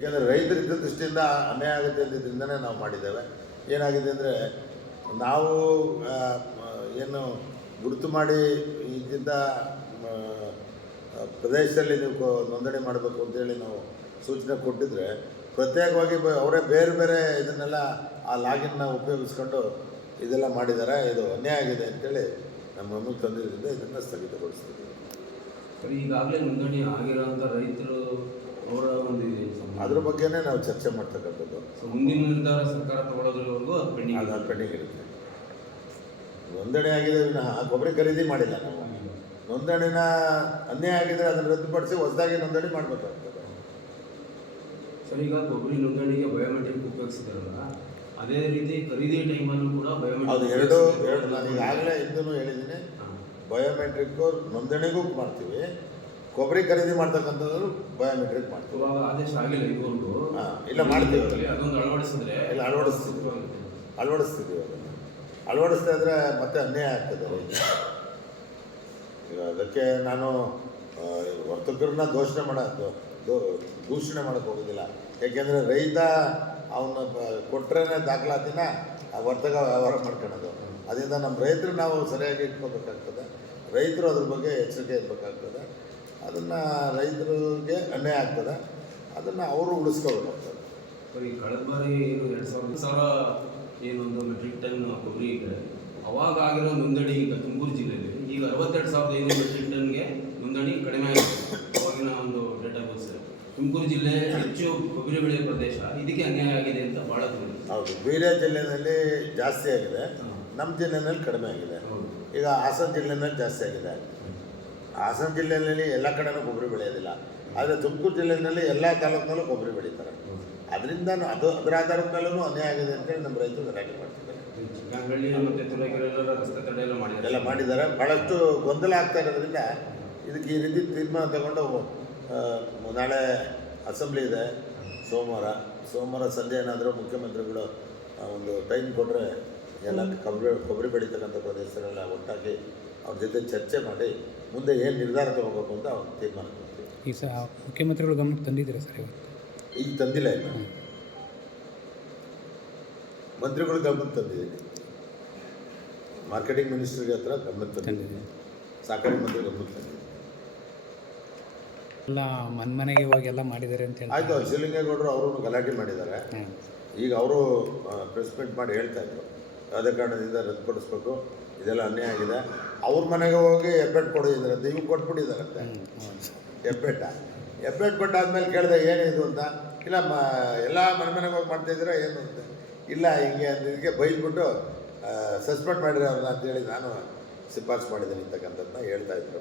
ಯಾಕಂದರೆ ರೈತರ ದೃಷ್ಟಿಯಿಂದ ಅನ್ಯಾಯ ಆಗುತ್ತೆ ಅಂದಿದ್ದರಿಂದನೇ ನಾವು ಮಾಡಿದ್ದೇವೆ. ಏನಾಗಿದೆ ಅಂದರೆ ನಾವು ಏನು ಗುರುತು ಮಾಡಿ ಇದ್ದಿದ್ದ ಪ್ರದೇಶದಲ್ಲಿ ನೀವು ನೋಂದಣಿ ಮಾಡಬೇಕು ಅಂತೇಳಿ ನಾವು ಸೂಚನೆ ಕೊಟ್ಟಿದ್ರೆ ಪ್ರತ್ಯೇಕವಾಗಿ ಅವರೇ ಬೇರೆ ಬೇರೆ ಇದನ್ನೆಲ್ಲ ಆ ಲಾಗಿನ್ನ ಉಪಯೋಗಿಸ್ಕೊಂಡು ಇದೆಲ್ಲ ಮಾಡಿದ್ದಾರೆ. ಇದು ಅನ್ಯಾಯ ಆಗಿದೆ ಅಂತೇಳಿ ನಮ್ಮ ಗಮನಕ್ಕೆ ತಂದಿದ್ದರಿಂದ ಇದನ್ನು ಸ್ಥಗಿತಗೊಳಿಸ್ತಿದ್ದೀವಿ ಈಗಾಗಲೇ ನೋಂದಣಿ ಆಗಿರೋಂಥ ರೈತರು ಅವರ ಒಂದು ಅದ್ರ ಬಗ್ಗೆನೇ ನಾವು ಚರ್ಚೆ ಮಾಡ್ತಕ್ಕಂಥದ್ದು. ಸೊ ಮುಂದಿನ ನಿರ್ಧಾರ ಸರ್ಕಾರ ತಗೊಳ್ಳೋದ್ರವರೆಗೂ ಅದು ಪೆಂಡಿಂಗ್ ಅದು ಪೆಂಡಿಂಗ್ ಇರುತ್ತೆ. ನೋಂದಣಿ ಆಗಿದೆ ವಿನಃ ಕೊಬ್ಬರಿ ಖರೀದಿ ಮಾಡಿಲ್ಲ ನಾವು. ನೋಂದಣಿನ ಅನ್ಯಾಯ ಆಗಿದ್ರೆ ಅದನ್ನು ರದ್ದುಪಡಿಸಿ ಹೊಸದಾಗಿ ನೋಂದಣಿ ಮಾಡಬೇಕಾಗ್ತದೆ. ಸರ್ ಈಗ ಕೊಬ್ಬರಿ ನೋಂದಣಿಗೆ ಬಯೋಮೆಟ್ರಿಕ್ ಉಪಯೋಗಿಸಿದಾರಲ್ಲ ಅದೇ ರೀತಿ ಖರೀದಿ ಟೈಮಲ್ಲೂ ಕೂಡ ಅದು ಬಯೋಮೆಟ್ರಿಕ್ ಎರಡು ಎರಡು ನಾನು ಈಗಾಗಲೇ ಹಿಂದೂ ಹೇಳಿದ್ದೀನಿ. ಬಯೋಮೆಟ್ರಿಕ್ಕು ನೋಂದಣಿಗೂ ಮಾಡ್ತೀವಿ. ಕೊಬ್ಬರಿ ಖರೀದಿ ಮಾಡ್ತಕ್ಕಂಥದ್ದು ಬಯೋಮೆಟ್ರಿಕ್ ಮಾಡ್ತೀವಿ ಇವಾಗ ಆದೇಶ ಆಗಿಲ್ಲ ಇದುವರೆಗೂ ಹಾ, ಇಲ್ಲ ಮಾಡ್ತೀವಿ. ಅದೊಂದು ಅಳವಡಿಸಿದ್ರೆ ಇಲ್ಲ, ಅಳವಡಿಸ್ತೀವಿ. ಅಳವಡಿಸ್ತಿದ್ದೀವಿ ಅದನ್ನು ಅಳವಡಿಸ್ತಾ ಇದ್ರೆ ಮತ್ತೆ ಅನ್ಯಾಯ ಆಗ್ತದೆ. ಈಗ ಅದಕ್ಕೆ ನಾನು ವರ್ತಕರನ್ನ ದೋಷಣೆ ಮಾಡೋದು ದೂಷಣೆ ಮಾಡೋಕ್ಕೆ ಹೋಗೋದಿಲ್ಲ. ಯಾಕೆಂದರೆ ರೈತ ಅವನ್ನ ಕೊಟ್ಟರೆ ದಾಖಲಾತಿನ ಆ ವರ್ತಕ ವ್ಯವಹಾರ ಮಾಡ್ಕೊಳ್ಳೋದು ಅದರಿಂದ ನಮ್ಮ ರೈತರು ನಾವು ಸರಿಯಾಗಿ ಇಟ್ಕೋಬೇಕಾಗ್ತದೆ. ರೈತರು ಅದ್ರ ಬಗ್ಗೆ ಎಚ್ಚರಿಕೆ ಇರಬೇಕಾಗ್ತದೆ. ಅದನ್ನು ರೈತರಿಗೆ ಅನ್ಯಾಯ ಆಗ್ತದೆ. ಅದನ್ನು ಅವರು ಉಳಿಸ್ಕೋಬೇಕಾಗ್ತದೆ ಕಳೆದ ಬಾರಿ ಏನು ಎರಡು ಸಾವಿರದ ಸಾವಿರ ಏನೊಂದು ಮೆಟ್ರಿಕ್ ಟನ್ ಕೊಬ್ಬರಿ ಇದೆ. ಅವಾಗ ಆಗಿರೋ ನೋಂದಣಿ ಈಗ ತುಮಕೂರು ಜಿಲ್ಲೆಯಲ್ಲಿ ಈಗ ಅರವತ್ತೆರಡು ಸಾವಿರದ ಐನೂರು ಮೆಟ್ರಿಕ್ ಟನ್ಗೆ ನೋಂದಣಿ ಕಡಿಮೆ ಆಗಿದೆ. ಅವಾಗಿನ ಒಂದು ಡೇಟಾ ಬಸ್ ತುಮಕೂರು ಜಿಲ್ಲೆ ಹೆಚ್ಚು ಕೊಬ್ಬರಿ ಬೆಳೆಯುವ ಪ್ರದೇಶ ಇದಕ್ಕೆ ಅನ್ಯಾಯ ಆಗಿದೆ ಅಂತ ಭಾಳ ಹೌದು ಬೇರೆ ಜಿಲ್ಲೆನಲ್ಲಿ ಜಾಸ್ತಿ ಆಗಿದೆ. ನಮ್ಮ ಜಿಲ್ಲೆಯಲ್ಲಿ ಕಡಿಮೆ ಆಗಿದೆ. ಈಗ ಹಾಸನ ಜಿಲ್ಲೆನಲ್ಲಿ ಜಾಸ್ತಿ ಆಗಿದೆ. ಹಾಸನ ಜಿಲ್ಲೆಯಲ್ಲಿ ಎಲ್ಲ ಕಡೆನೂ ಕೊಬ್ಬರಿ ಬೆಳೆಯೋದಿಲ್ಲ. ಆದರೆ ತುಮಕೂರು ಜಿಲ್ಲೆಯಲ್ಲಿ ಎಲ್ಲ ತಾಲೂಕಿನಲ್ಲೂ ಕೊಬ್ಬರಿ ಬೆಳೀತಾರೆ. ಅದರಿಂದ ಅದು ಅದರ ಆಧಾರದ ಮೇಲೂ ಅನ್ಯಾಯ ಆಗಿದೆ ಅಂತೇಳಿ ನಮ್ಮ ರೈತರು ಗಲಾಟೆ ಮಾಡ್ತಿದ್ದಾರೆ. ಎಲ್ಲ ಮಾಡಿದ್ದಾರೆ. ಭಾಳಷ್ಟು ಗೊಂದಲ ಆಗ್ತಾ ಇರೋದ್ರಿಂದ ಇದಕ್ಕೆ ಈ ರೀತಿ ತೀರ್ಮಾನ ತಗೊಂಡು ನಾಳೆ ಅಸೆಂಬ್ಲಿ ಇದೆ. ಸೋಮವಾರ. ಸೋಮವಾರ ಸಂಜೆ ಏನಾದರೂ ಮುಖ್ಯಮಂತ್ರಿಗಳು ಒಂದು ಟೈಮ್ ಕೊಟ್ಟರೆ ಎಲ್ಲ ಕೊಬ್ಬರಿ ಕೊಬ್ಬರಿ ಬೆಳೀತಕ್ಕಂಥ ಪ್ರದೇಶಗಳೆಲ್ಲ ಒಟ್ಟಾಗಿ ಅವ್ರ ಜೊತೆ ಚರ್ಚೆ ಮಾಡಿ ಮುಂದೆ ಏನು ನಿರ್ಧಾರ ತಗೋಬೇಕು ಅಂತ ಅವ್ರು ತೀರ್ಮಾನ ಮಾಡ್ತೀವಿ ಈ ಸರ್ ಮುಖ್ಯಮಂತ್ರಿಗಳು ಗಮನಕ್ಕೆ ತಂದಿದ್ದೀರಾ ಸರ್ ಇವತ್ತು? ಈಗ ತಂದಿಲ್ಲ ಇಲ್ಲ ಮಂತ್ರಿಗಳು ಗಮನಕ್ಕೆ ತಂದಿದ್ದೀನಿ ಮಾರ್ಕೆಟಿಂಗ್ ಮಿನಿಸ್ಟ್ರಿಗೆ ಹತ್ರ ಗಮನಕ್ಕೆ ತಂದಿದ್ದೀನಿ ಸಹಕಾರಿ ಮಂತ್ರಿ ಗಮನಕ್ಕೆ ತಂದಿದ್ದೀನಿ ಎಲ್ಲ ಮನ್ಮನೆಗೆ ಹೋಗಿ ಎಲ್ಲ ಮಾಡಿದ್ದಾರೆ ಅಂತ ಹೇಳಿ ಆಯಿತು ಶಿವಲಿಂಗೇಗೌಡರು ಅವರು ಗಲಾಟೆ ಮಾಡಿದ್ದಾರೆ. ಈಗ ಅವರು ಪ್ರೆಸ್ ಮೀಟ್ ಮಾಡಿ ಹೇಳ್ತಾ ಇದ್ರು. ಯಾವುದೇ ಕಾರಣದಿಂದ ರದ್ದುಪಡಿಸ್ಬೇಕು. ಇದೆಲ್ಲ ಅನ್ಯಾಯ ಆಗಿದೆ. ಅವ್ರ ಮನೆಗೆ ಹೋಗಿ ಎಬ್ಬೆಟ್ ಕೊಡೋದಿದ್ದಾರಂತೆ ಇವು ಕೊಟ್ಬಿಟ್ಟಿದ್ದಾರಂತೆ ಎಬ್ಬೆಟ್ಟ ಎಬ್ಬೆಟ್ ಕೊಟ್ಟಾದ್ಮೇಲೆ ಕೇಳಿದೆ ಏನಿದು ಅಂತ? ಇಲ್ಲ ಮ ಎಲ್ಲ ಮನೆ ಮನೆಗೆ ಹೋಗಿ ಮಾಡ್ತಾ ಇದ್ದೀರಾ? ಏನು ಅಂತ? ಇಲ್ಲ ಹಿಂಗೆ ಇದಕ್ಕೆ ಬೈದ್ಬಿಟ್ಟು ಸಸ್ಪೆಂಡ್ ಮಾಡಿರೋ ಅಂತ ಹೇಳಿ ನಾನು ಶಿಫಾರಸು ಮಾಡಿದ್ದೀನಿ ಅಂತಕ್ಕಂಥದ್ದನ್ನ ಹೇಳ್ತಾ ಇದ್ರು.